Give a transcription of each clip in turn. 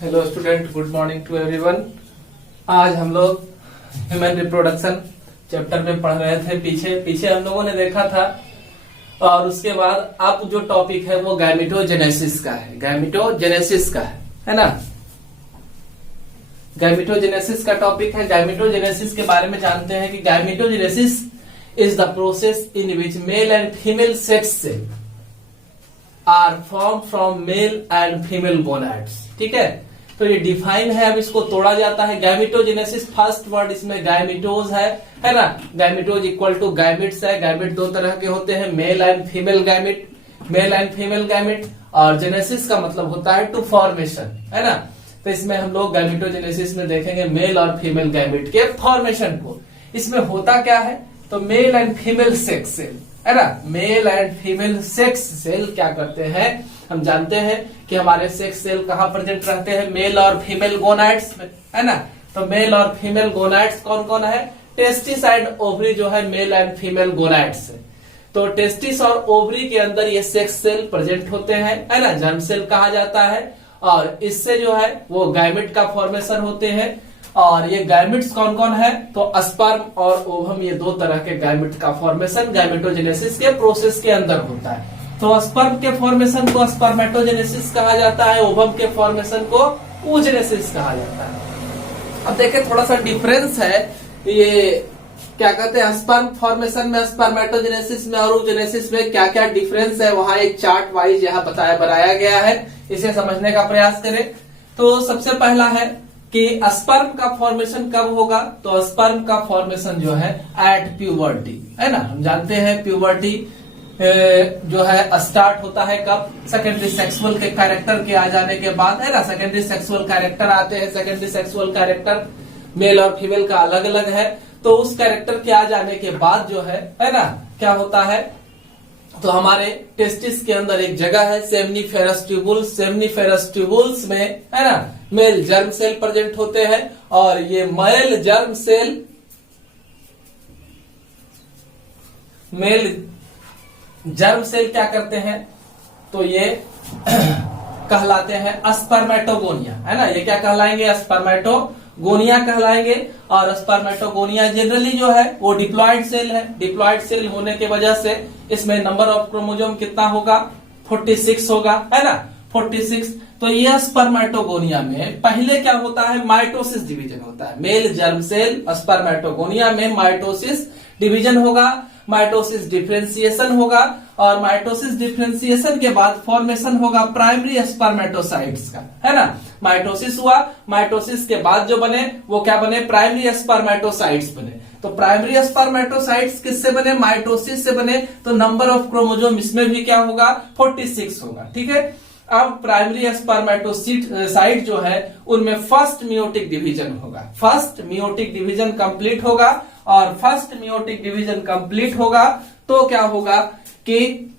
Hello student, good morning to everyone. आज हम लोग ह्यूमन रिप्रोडक्शन चैप्टर में पढ़ रहे थे। पीछे हम लोगों ने देखा था और उसके बाद अब जो टॉपिक है वो गैमेटोजेनेसिस का है। गैमेटोजेनेसिस का है ना। गैमेटोजेनेसिस का टॉपिक है। गैमेटोजेनेसिस के बारे में जानते हैं कि gametogenesis is the process in which male and female sex cell are form from male and female gonads. ठीक है, तो ये डिफाइन है। अब इसको तोड़ा जाता है। गैमेटोजेनेसिस फर्स्ट वर्ड इसमें गैमेटोज है ना। गैमेटोज इक्वल टू गैमेट्स है। गैमेट दो तरह के होते हैं, mail and female gamete. Mail and female gamete. और जेनेसिस का मतलब होता है टू फॉर्मेशन, है ना। तो इसमें हम लोग गैमेटोजेनेसिस में देखेंगे मेल और फीमेल गैमेट के फॉर्मेशन को। इसमें होता क्या है, तो male and female sex cell, है ना। Male and female sex cell क्या करते हैं, हम जानते हैं कि हमारे सेक्स सेल कहाँ प्रेजेंट रहते हैं, मेल और फीमेल गोनाड्स में, है ना। तो मेल और फीमेल गोनाड्स कौन कौन है, टेस्टिस एंड ओवरी जो है मेल एंड फीमेल गोनाड्स है। तो टेस्टिस और ओवरी के अंदर ये सेक्स सेल प्रेजेंट होते हैं, है ना। जर्म सेल कहा जाता है। और इससे जो है वो गैमेट का फॉर्मेशन होते हैं। और ये गैमेट्स कौन कौन है, तो स्पर्म और ओवम, ये दो तरह के गैमेट का फॉर्मेशन गैमेटोजेनेसिस के प्रोसेस के अंदर होता है। तो स्पर्म के फॉर्मेशन को स्पर्मेटोजेनेसिस कहा जाता है, ओवम के फॉर्मेशन को oogenesis कहा जाता है। अब देखिए थोड़ा सा डिफरेंस है, ये क्या कहते हैं, स्पर्म फॉर्मेशन में, स्पर्मेटोजेनेसिस में और oogenesis में क्या क्या डिफरेंस है, वहां एक चार्ट वाइज यहाँ बनाया गया है। इसे समझने का प्रयास करें। तो सबसे पहला है कि स्पर्म का फॉर्मेशन कब होगा, तो स्पर्म का फॉर्मेशन जो है एट प्यूबर्टी, है ना। हम जानते हैं प्यूबर्टी जो है स्टार्ट होता है कब, सेकेंडरी सेक्सुअल के कैरेक्टर के आ जाने के बाद, है ना। सेकेंडरी सेक्सुअल कैरेक्टर आते हैं। सेकेंडरी सेक्सुअल कैरेक्टर मेल और फीमेल का अलग अलग है। तो उस कैरेक्टर के आ जाने के बाद जो है ना, क्या होता है, तो हमारे टेस्टिस के अंदर एक जगह है सेमनीफेरस ट्यूबुल्स। सेमनीफेरस ट्यूबुल्स में, है ना, मेल जर्म सेल प्रेजेंट होते हैं। और ये मेल जर्म सेल क्या करते हैं, तो ये कहलाते हैं स्पर्मेटोगोनिया, है ना। ये क्या कहलाएंगे, स्पर्मेटोगोनिया कहलाएंगे। और स्पर्मेटोगोनिया जनरली जो है वो डिप्लॉयड सेल है। डिप्लॉयड सेल होने की वजह से इसमें नंबर ऑफ क्रोमोसोम कितना होगा, 46 होगा, है ना, 46। तो ये स्पर्मेटोगोनिया में पहले क्या होता है, माइटोसिस डिवीजन होता है। मेल जर्म सेल स्पर्मेटोगोनिया में माइटोसिस डिवीजन होगा, माइटोसिस डिफरेंशिएशन होगा। और माइटोसिस डिफरेंशिएशन के बाद फॉर्मेशन होगा प्राइमरी स्पर्मेटोसाइट्स का, है ना। माइटोसिस हुआ, माइटोसिस के बाद जो बने वो क्या बने, प्राइमरी स्पर्मेटोसाइट्स बने। तो प्राइमरी स्पर्मेटोसाइट्स किससे बने, माइटोसिस से बने। तो नंबर ऑफ क्रोमोसोम इसमें भी क्या होगा, 46 होगा। ठीक है। अब प्राइमरी स्पर्मेटोसाइट जो है उनमें फर्स्ट मियोटिक डिवीजन होगा। फर्स्ट मियोटिक डिवीजन कंप्लीट होगा। और फर्स्ट मियोटिक डिवीजन कंप्लीट होगा तो क्या होगा कि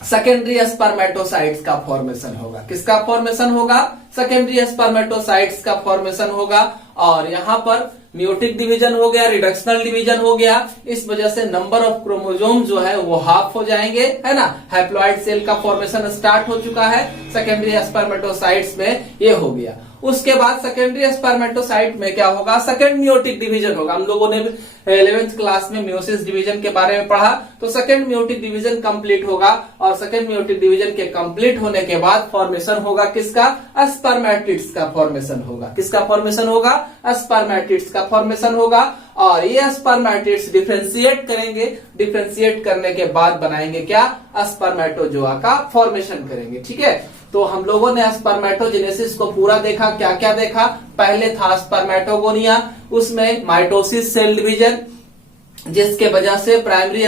सेकेंडरी स्पर्मेटोसाइट्स का फॉर्मेशन होगा। किसका फॉर्मेशन होगा, सेकेंडरी स्पर्मेटोसाइट्स का फॉर्मेशन होगा। और यहां पर मियोटिक डिवीजन हो गया, रिडक्शनल डिवीजन हो गया। इस वजह से नंबर ऑफ क्रोमोसोम जो है वो हाफ हो जाएंगे, है ना। हैप्लॉइड सेल का फॉर्मेशन स्टार्ट हो चुका है सेकेंडरी स्पर्मेटोसाइट्स में, ये हो गया। उसके बाद सेकेंडरी स्पर्मेटोसाइट में क्या होगा, सेकेंड मियोटिक डिवीजन होगा। हम लोगों ने 11th क्लास में मियोसिस डिवीजन के बारे में पढ़ा। तो सेकेंड मियोटिक डिवीजन कंप्लीट होगा। और सेकेंड मियोटिक डिवीजन के कंप्लीट होने के बाद फॉर्मेशन होगा किसका, स्पर्मेटिड्स का फॉर्मेशन होगा। किसका फॉर्मेशन होगा, स्पर्मेटिड्स का फॉर्मेशन होगा। और ये स्पर्मेटिड्स डिफरेंशिएट करेंगे। डिफरेंशिएट करने के बाद बनाएंगे क्या, स्पर्मेटोजोआ का फॉर्मेशन करेंगे। ठीक है। तो हम लोगों ने स्पर्मेटोजेनेसिस को पूरा देखा। क्या क्या देखा, पहले था स्पर्मेटोगोनिया, उसमें माइटोसिस सेल डिवीजन, जिसके वजह से primary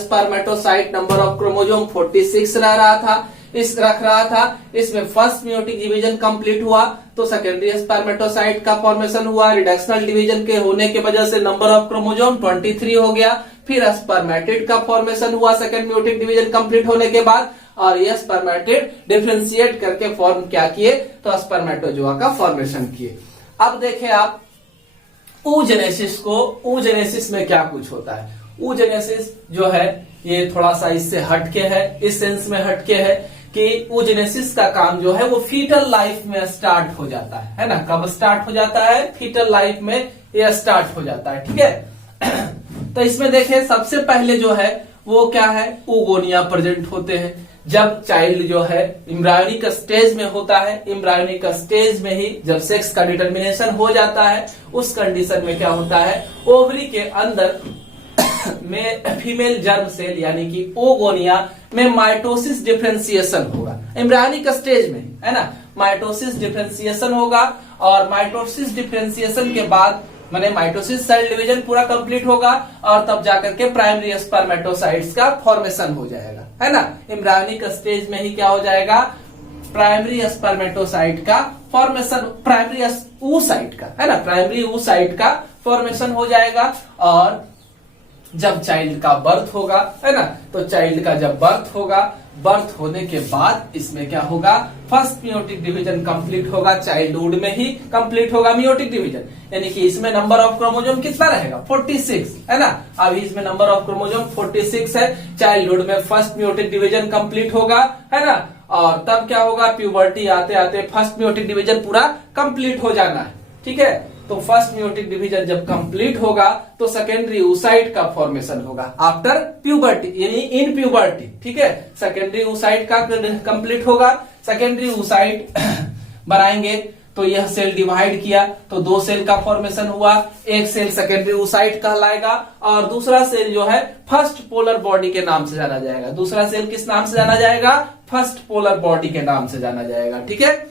spermatocyte number of chromosome 46 रख रहा था। इसमें फर्स्ट मियोटिक डिवीजन कंप्लीट हुआ तो सेकेंडरी स्पर्मेटोसाइट का फॉर्मेशन हुआ। रिडक्शनल डिवीजन के होने की वजह से नंबर ऑफ क्रोमोसोम 23 हो गया। फिर स्पर्मेटिड का फॉर्मेशन हुआ सेकेंड मियोटिक डिवीजन कंप्लीट होने के बाद। और ये स्पर्मेटिड डिफरेंशिएट करके फॉर्म क्या किए, तो स्पर्मेटोजोआ का फॉर्मेशन किए। अब देखें आप oogenesis को। oogenesis में क्या कुछ होता है, oogenesis जो है ये थोड़ा सा इससे हटके है, इस सेंस में हटके है कि oogenesis का काम जो है वो फीटल लाइफ में स्टार्ट हो जाता है ना। कब स्टार्ट हो जाता है? फीटल लाइफ में ये स्टार्ट हो जाता है, ठीक है। तो इसमें देखें सबसे पहले जो है वो क्या है, oogonia प्रेजेंट होते हैं। जब चाइल्ड जो है एम्ब्रायोनिक स्टेज में होता है, एम्ब्रायोनिक स्टेज में ही जब सेक्स का डिटर्मिनेशन हो जाता है, उस कंडीशन में क्या होता है, ओवरी के अंदर में फीमेल जर्म सेल यानी कि oogonia में माइटोसिस डिफरेंशिएशन होगा। एम्ब्रायोनिक स्टेज में है ना, माइटोसिस डिफरेंशिएशन होगा और माइटोसिस डिफरेंशिएशन के बाद माने माइटोसिस सेल डिवीजन पूरा कंप्लीट होगा और तब जाकर के प्राइमरी स्पर्मेटोसाइट्स का फॉर्मेशन हो जाएगा, है ना। एम्ब्रायोनिक स्टेज में ही क्या हो जाएगा, प्राइमरी स्पर्मेटोसाइट का फॉर्मेशन, प्राइमरी oocyte का, है ना, प्राइमरी oocyte का फॉर्मेशन हो जाएगा। और जब चाइल्ड का बर्थ होगा, है ना, तो चाइल्ड का जब बर्थ होगा, बर्थ होने के बाद इसमें क्या होगा, फर्स्ट मियोटिक डिवीजन कंप्लीट होगा, चाइल्डहुड में ही कंप्लीट होगा मियोटिक डिवीजन। यानी कि इसमें नंबर ऑफ क्रोमोजोम कितना रहेगा, 46, है ना। अभी इसमें नंबर ऑफ क्रोमोजोम 46 है। चाइल्डहुड में फर्स्ट मियोटिक डिवीजन कंप्लीट होगा, है ना, और तब क्या होगा, प्यूबर्टी आते आते फर्स्ट मियोटिक डिवीजन पूरा कंप्लीट हो जाना है, ठीक है। तो फर्स्ट मियोटिक डिवीजन जब कंप्लीट होगा तो सेकेंडरी oocyte का फॉर्मेशन होगा आफ्टर प्यूबर्टी यानी इन प्यूबर्टी, ठीक है। सेकेंडरी oocyte का कंप्लीट होगा, सेकेंडरी oocyte बनाएंगे तो यह सेल डिवाइड किया तो 2 सेल का फॉर्मेशन हुआ। एक सेल सेकेंडरी oocyte कहलाएगा और दूसरा सेल जो है फर्स्ट पोलर बॉडी के नाम से जाना जाएगा। दूसरा सेल किस नाम से जाना जाएगा, फर्स्ट पोलर बॉडी के नाम से जाना जाएगा, ठीक है।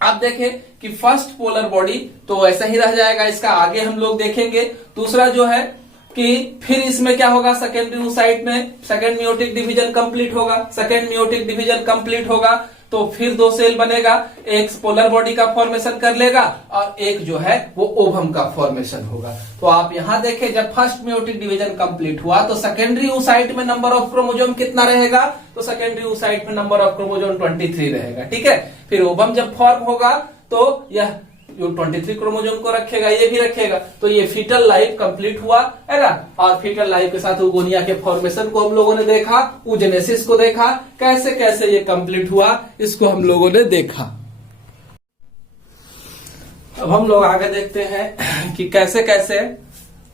आप देखें कि फर्स्ट पोलर बॉडी तो ऐसा ही रह जाएगा, इसका आगे हम लोग देखेंगे। दूसरा जो है कि फिर इसमें क्या होगा, सेकेंडरी oocyte में सेकेंड मियोटिक डिवीजन कंप्लीट होगा, सेकेंड मियोटिक डिवीजन कंप्लीट होगा तो फिर 2 सेल बनेगा, एक पोलर बॉडी का फॉर्मेशन कर लेगा और एक जो है वो ओवम का फॉर्मेशन होगा। तो आप यहां देखें जब फर्स्ट मियोटिक डिवीजन कंप्लीट हुआ तो सेकेंडरी oocyte में नंबर ऑफ क्रोमोजोम कितना रहेगा, तो सेकेंडरी oocyte में नंबर ऑफ क्रोमोजोम 23 रहेगा, ठीक है। फिर ओवम जब फॉर्म होगा तो यह जो 23 क्रोमोजोम को रखेगा ये भी रखेगा, तो ये फीटल लाइफ कंप्लीट हुआ, है ना। और फीटल लाइफ के साथ oogonia के फॉर्मेशन को हम लोगों ने देखा, oogenesis को देखा, कैसे कैसे ये कंप्लीट हुआ इसको हम लोगों ने देखा। अब हम लोग आगे देखते हैं कि कैसे कैसे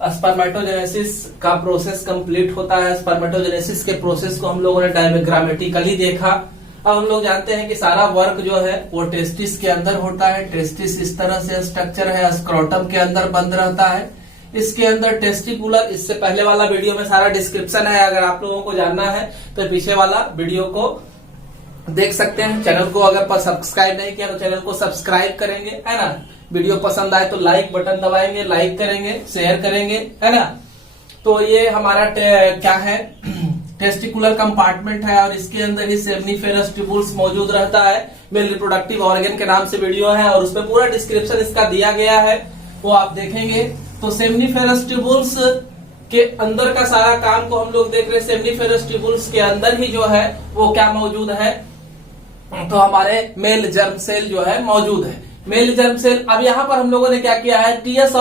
स्पर्मेटोजेनेसिस का प्रोसेस कंप्लीट होता है। स्पर्मेटोजेनेसिस के प्रोसेस को हम लोगों ने डायग्रामेटिकली देखा। अब हम लोग जानते हैं कि सारा वर्क जो है वो टेस्टिस के अंदर होता है। टेस्टिस इस तरह से स्ट्रक्चर है, स्क्रोटम के अंदर बंद रहता है। इसके अंदर टेस्टिकुलर, इससे पहले वाला वीडियो में सारा डिस्क्रिप्शन है, अगर आप लोगों को जानना है तो पीछे वाला वीडियो को देख सकते हैं। चैनल को अगर सब्सक्राइब नहीं किया तो चैनल को सब्सक्राइब करेंगे, है ना। वीडियो पसंद आए तो लाइक बटन दबाएंगे, लाइक करेंगे, शेयर करेंगे, है ना। तो ये हमारा क्या है, टेस्टिकुलर कंपार्टमेंट है और इसके अंदर ही सेमनीफेरस ट्यूबुल्स मौजूद रहता है। मेल रिप्रोडक्टिव ऑर्गन के नाम से वीडियो है और उसमें पूरा डिस्क्रिप्शन इसका दिया गया है, वो आप देखेंगे। तो सेमनीफेरस ट्यूबुल्स के अंदर का सारा काम को हम लोग देख रहे हैं। सेमनीफेरस ट्यूबुल्स के अंदर ही जो है वो क्या मौजूद है, तो हमारे मेल जर्म सेल जो है मौजूद है। मेल जर्म सेल, अब यहाँ पर हम लोगों ने क्या किया है, टीएस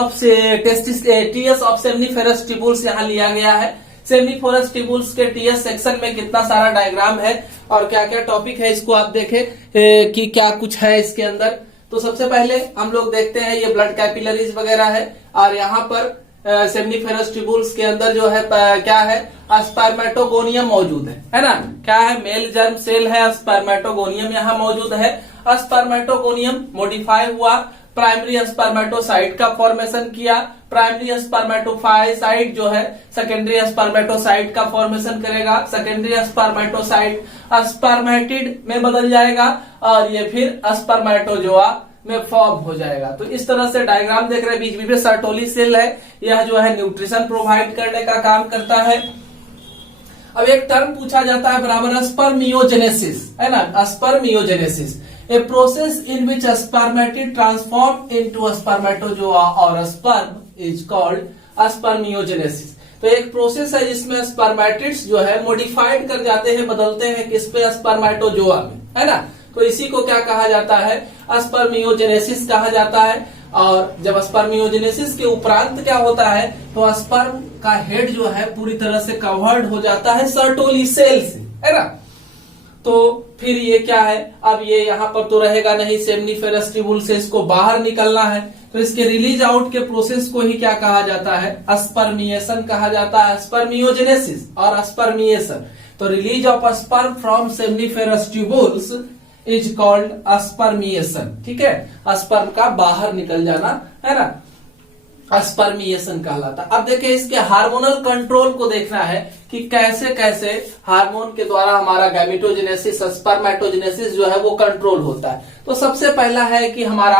ऑफ सेमनीफेरस ट्यूबुल्स यहाँ लिया गया है। सेमनीफेरस ट्यूबुल्स के टीएस सेक्शन में कितना सारा डायग्राम है और क्या क्या टॉपिक है इसको आप देखें कि क्या कुछ है इसके अंदर। तो सबसे पहले हम लोग देखते हैं ये ब्लड कैपिलरीज वगैरह है और यहाँ पर सेमनीफेरस ट्यूबुल्स के अंदर जो है क्या है, स्पर्मेटोगोनियम मौजूद है ना। क्या है, मेल जर्म सेल है, स्पर्मेटोगोनियम यहाँ मौजूद है। स्पर्मेटोगोनियम मॉडिफाई हुआ, प्राइमरी स्पर्मेटोसाइट का फॉर्मेशन किया। प्राइमरी स्पर्मेटोसाइट जो है सेकेंडरी स्पर्मेटोसाइट का फॉर्मेशन करेगा। सेकेंडरी स्पर्मेटोसाइट स्पर्मेटिड में बदल जाएगा और ये फिर स्पर्मेटोजोआ में फॉर्म हो जाएगा। तो इस तरह से डायग्राम देख रहे हैं, बीच बीच में सर्टोली सेल है, यह जो है न्यूट्रिशन प्रोवाइड करने का काम करता है। अब एक टर्म पूछा जाता है बराबर, स्पर्मियोजेनेसिस, है ना। Spermiogenesis, a process in which a spermatid transform into a spermatozoa or a sperm is called spermiogenesis। तो एक प्रोसेस है जिसमें स्पर्मेटिड्स जो है मॉडिफाइड कर जाते हैं, बदलते हैं किस पे, स्पर्मेटोजोआ में, है ना। तो इसी को क्या कहा जाता है, स्पर्मियोजेनेसिस कहा जाता है। और जब स्पर्मियोजेनेसिस के उपरांत क्या होता है, तो स्पर्म का हेड जो है पूरी तरह से कवर्ड हो जाता है सर्टोली सेल से, है ना। तो फिर ये क्या है, अब ये यहाँ पर तो रहेगा नहीं, सेमनीफेरस ट्यूबुल से इसको बाहर निकलना है, तो इसके रिलीज आउट के प्रोसेस को ही क्या कहा जाता है, स्पर्मिएशन कहा जाता है, स्पर्मियोजेनेसिस और स्पर्मिएशन। तो release of sperm from seminiferous tubules is called spermiation. ठीक है, स्पर्म का बाहर निकल जाना है ना, स्पर्मिएशन कहलाता। अब देखिए इसके हार्मोनल कंट्रोल को देखना है कि कैसे कैसे हार्मोन के द्वारा हमारा गैमेटोजेनेसिस, स्पर्मेटोजेनेसिस जो है वो कंट्रोल होता है। तो सबसे पहला है कि हमारा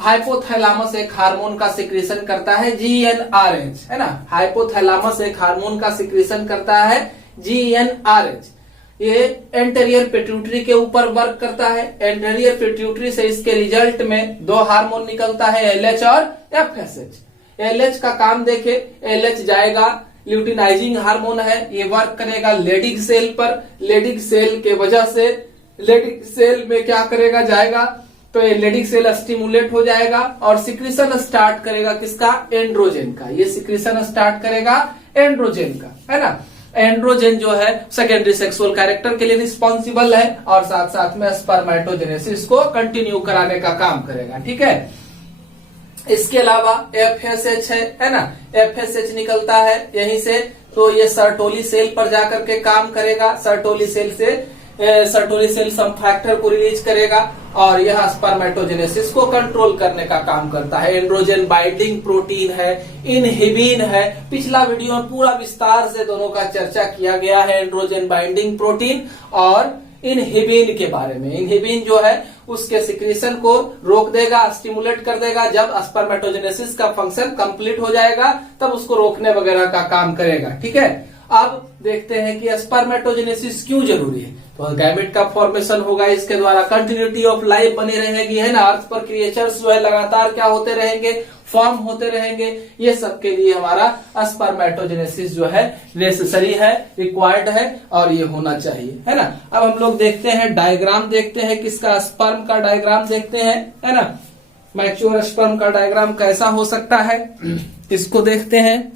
हाइपोथैलेमस एक हार्मोन का सिक्रेशन करता है, GnRH, है ना। हाइपोथैलेमस एक हार्मोन का सिक्रेशन करता है, GnRH। ये एंटेरियर पिट्यूटरी के ऊपर वर्क करता है। एंटेरियर पिट्यूटरी से इसके रिजल्ट में दो हार्मोन निकलता है, LH और FSH। LH का काम देखे, LH जाएगा, ल्यूटिनाइजिंग हार्मोन है, ये वर्क करेगा लेडिग सेल पर। लेडिग सेल के वजह से लेडिग सेल में क्या करेगा, जाएगा, तो ये लेडिग सेल स्टिमुलेट हो जाएगा और सिक्रीशन स्टार्ट करेगा किसका, एंड्रोजन का। ये सिक्रीशन स्टार्ट करेगा एंड्रोजन का, है ना। एंड्रोजन जो है सेकेंडरी सेक्सुअल कैरेक्टर के लिए रिस्पॉन्सिबल है और साथ साथ में स्पर्मेटोजेनेसिस को कंटिन्यू कराने का काम करेगा। ठीक है, इसके अलावा FSH है ना, FSH निकलता है यहीं से, तो ये सर्टोली सेल पर जाकर के काम करेगा। सर्टोली सेल से सर्टोली सेल सम फैक्टर को रिलीज करेगा और यह स्पर्मेटोजेनेसिस को कंट्रोल करने का काम करता है। एंड्रोजन बाइंडिंग प्रोटीन है, इनहिबिन है। पिछला वीडियो में पूरा विस्तार से दोनों का चर्चा किया गया है, एंड्रोजन बाइंडिंग प्रोटीन और इनहिबिन के बारे में। इनहिबिन जो है उसके सिक्रीशन को रोक देगा, स्टिमुलेट कर देगा। जब स्पर्मेटोजेनेसिस का फंक्शन कंप्लीट हो जाएगा तब उसको रोकने वगैरह का काम करेगा। ठीक है, अब देखते हैं कि स्पर्मेटोजेनेसिस क्यों जरूरी है। तो गैमेट का फॉर्मेशन होगा, इसके द्वारा कंटिन्यूटी ऑफ लाइफ बनी रहेगी, है ना। अर्थ पर क्रिएचर्स जो है लगातार क्या होते रहेंगे, फॉर्म होते रहेंगे। ये सब के लिए हमारा स्पर्मेटोजेनेसिस जो है नेसेसरी है, रिक्वायर्ड है और ये होना चाहिए, है ना। अब हम लोग देखते हैं डायग्राम, देखते हैं किसका, स्पर्म का डायग्राम देखते हैं, है ना। मैच्योर स्पर्म का डायग्राम कैसा हो सकता है, इसको देखते हैं।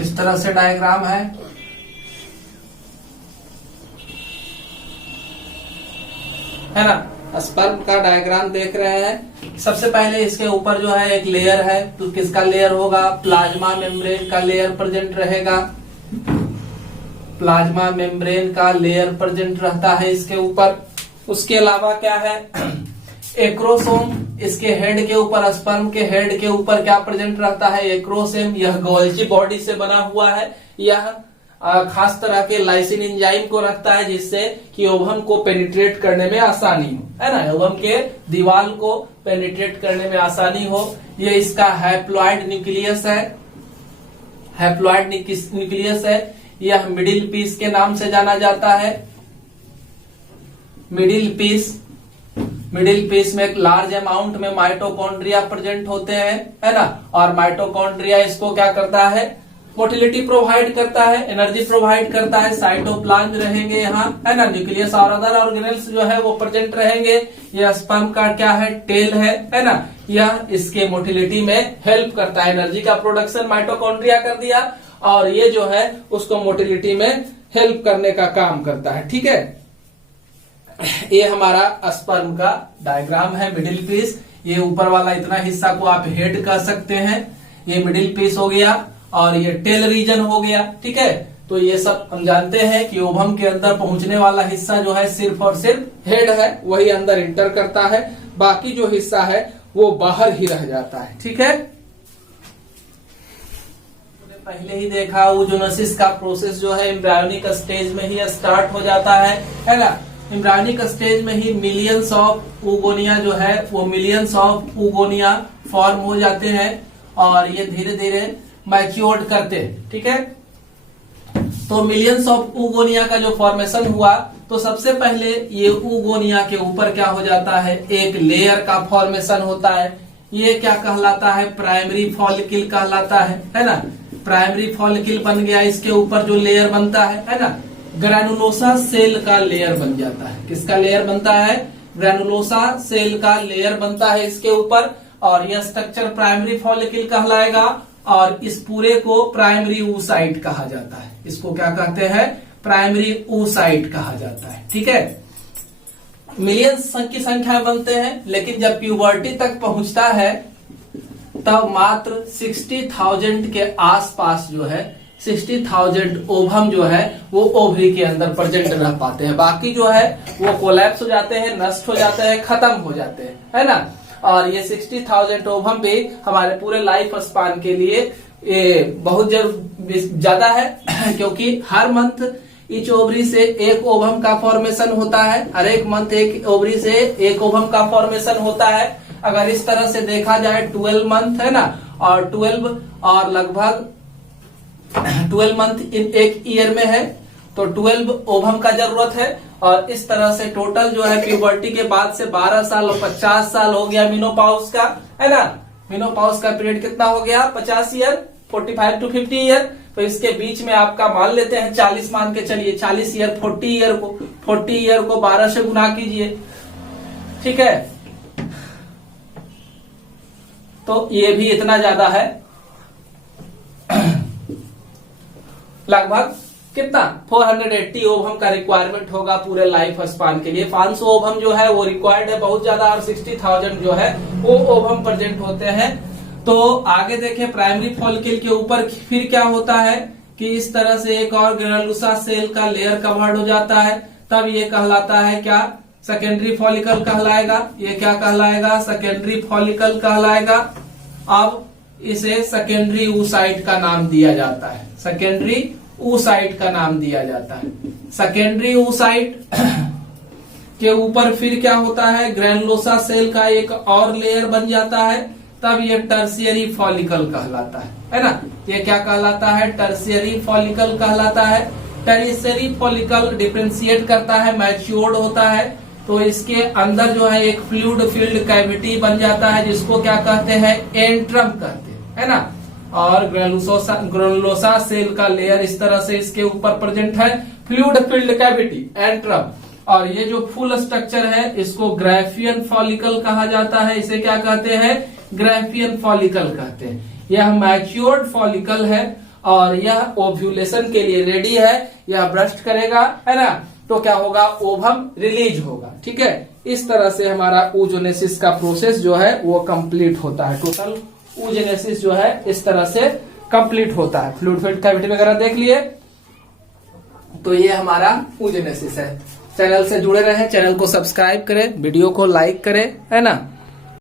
इस तरह से डायग्राम है ना। स्पर्म का डायग्राम देख रहे हैं। सबसे पहले इसके ऊपर जो है एक लेयर है, तो किसका लेयर होगा, प्लाज्मा मेम्ब्रेन का लेयर प्रेजेंट रहेगा। प्लाज्मा मेम्ब्रेन का लेयर प्रेजेंट रहता है इसके ऊपर। उसके अलावा क्या है, एक्रोसोम, इसके हेड के ऊपर, स्पर्म के हेड के ऊपर क्या प्रेजेंट रहता है, एक्रोसोम। यह गोल्जी बॉडी से बना हुआ है। यह खास तरह के लाइसिन एंजाइम को रखता है जिससे कि ओवम को पेनिट्रेट करने में आसानी हो, है ना। ओवम के दीवार को पेनिट्रेट करने में आसानी हो। ये इसका हैप्लॉइड न्यूक्लियस है, हैप्लॉइड न्यूक्लियस है। यह मिडिल पीस के नाम से जाना जाता है। मिडिल पीस में एक लार्ज अमाउंट में माइटोकॉन्ड्रिया प्रेजेंट होते हैं, है ना। और माइटोकॉन्ड्रिया इसको क्या करता है, मोटिलिटी प्रोवाइड करता है, एनर्जी प्रोवाइड करता है। साइटोप्लाज्म रहेंगे यहाँ, है ना। न्यूक्लियस और अदर ऑर्गेनेल्स जो है वो प्रेजेंट रहेंगे। यह स्पर्म का क्या है, टेल है ना। यह इसके मोटिलिटी में हेल्प करता है। एनर्जी का प्रोडक्शन माइटोकॉन्ड्रिया कर दिया और ये जो है उसको मोटिलिटी में हेल्प करने का काम करता है। ठीक है, ये हमारा स्पर्म का डायग्राम है। मिडिल पीस, ये ऊपर वाला इतना हिस्सा को आप हेड कह सकते हैं, ये मिडिल पीस हो गया और ये टेल रीजन हो गया। ठीक है, तो ये सब हम जानते हैं कि ओवम के अंदर पहुंचने वाला हिस्सा जो है सिर्फ और सिर्फ हेड है, वही अंदर इंटर करता है, बाकी जो हिस्सा है वो बाहर ही रह जाता है। ठीक है, पहले ही देखा oogenesis का प्रोसेस जो है एम्ब्रायोनिक स्टेज में ही स्टार्ट हो जाता है ना। एम्ब्रायोनिक स्टेज में ही मिलियंस ऑफ oogonia जो है वो मिलियंस ऑफ oogonia फॉर्म हो जाते हैं और ये धीरे धीरे मैच्योर्ड करते हैं। ठीक है, तो मिलियंस ऑफ oogonia का जो फॉर्मेशन हुआ तो सबसे पहले ये oogonia के ऊपर क्या हो जाता है, एक लेयर का फॉर्मेशन होता है। ये क्या कहलाता है, प्राइमरी फॉलिकल कहलाता है ना। प्राइमरी फॉलिकल बन गया, इसके ऊपर जो लेयर बनता है ना, ग्रैनुलोसा सेल का लेयर बन जाता है। किसका लेयर बनता है, ग्रैनुलोसा सेल का लेयर बनता है इसके ऊपर, और यह स्ट्रक्चर प्राइमरी फॉलिकल कहलाएगा और इस पूरे को प्राइमरी oocyte कहा जाता है। इसको क्या कहते हैं, प्राइमरी oocyte कहा जाता है। ठीक है, मिलियंस की संख्या बनते हैं, लेकिन जब प्यूबर्टी तक पहुंचता है तब मात्र 60,000 के आसपास जो है 60,000 ओवम जो है वो ओवरी के अंदर प्रेजेंट रह पाते हैं। बाकी जो है वो कोलैप्स हो जाते हैं, नष्ट हो जाते हैं, खत्म हो जाते हैं, है ना। और ये 60,000 ओवम भी हमारे पूरे लाइफ स्पान के लिए ये बहुत ज्यादा है, क्योंकि हर मंथ इच ओवरी से एक ओवम का फॉर्मेशन होता है, हर एक मंथ एक ओवरी से एक ओवम का फॉर्मेशन होता है। अगर इस तरह से देखा जाए 12 मंथ है ना, और 12 और लगभग 12 मंथ इन एक ईयर में है, तो 12 ओवम का जरूरत है। और इस तरह से टोटल जो है प्यूबर्टी के बाद से 12 साल और 50 साल हो गया मेनोपॉज का, है ना। मेनोपॉज का पीरियड कितना हो गया, 50 ईयर, 45 to 50 ईयर। तो इसके बीच में आपका मान लेते हैं 40 मान के चलिए, 40 ईयर 40 ईयर को 12 से गुना कीजिए। ठीक है, तो ये भी इतना ज्यादा है, लगभग कितना 480 ओवम का रिक्वायरमेंट होगा पूरे लाइफ स्पान के लिए। 500 ओवम जो है वो रिक्वायर्ड है बहुत ज्यादा, और 60,000 जो है वो ओवम प्रेजेंट होते हैं। तो आगे देखें, प्राइमरी फॉलिकल के ऊपर फिर क्या होता है कि इस तरह से एक और ग्रैनुलोसा सेल का लेयर कवर्ड हो जाता है, तब ये कहलाता है क्या, सेकेंडरी फॉलिकल कहलाएगा। ये क्या कहलाएगा, सेकेंडरी फॉलिकल कहलाएगा। अब इसे सेकेंडरी oocyte का नाम दिया जाता है, सेकेंडरी oocyte का नाम दिया जाता है। सेकेंडरी oocyte के ऊपर फिर क्या होता है, ग्रैनुलोसा सेल का एक और लेयर बन जाता है, तब ये टर्शियरी फॉलिकल कहलाता है ना। ये क्या कहलाता है, टर्शियरी फॉलिकल कहलाता है। टर्शियरी फॉलिकल डिफरेंशिएट करता है, मैच्योर्ड होता है, तो इसके अंदर जो है एक फ्लूइड फिल्ड कैविटी बन जाता है, जिसको क्या कहते हैं, एंट्रम कहते हैं, है ना। और ग्रैनुलोसा सेल का लेयर इस तरह से इसके ऊपर प्रेजेंट है, फ्लूइड फिल्ड कैविटी, एंट्रम। और ये जो फुल स्ट्रक्चर है इसको ग्राफियन फॉलिकल कहा जाता है। इसे क्या कहते हैं, ग्राफियन फॉलिकल कहते हैं। यह मैच्योर्ड फॉलिकल है और यह ओव्यूलेशन के लिए रेडी है, यह ब्रस्ट करेगा, है ना, तो क्या होगा, ओवम रिलीज होगा। ठीक है, इस तरह से हमारा oogenesis का प्रोसेस जो है वो कंप्लीट होता है। टोटल oogenesis जो है इस तरह से कंप्लीट होता है। फ्लूइड फिल्ड कैविटी वगैरह देख लिए, तो ये हमारा oogenesis है। चैनल से जुड़े रहें, चैनल को सब्सक्राइब करें, वीडियो को लाइक करें, है ना।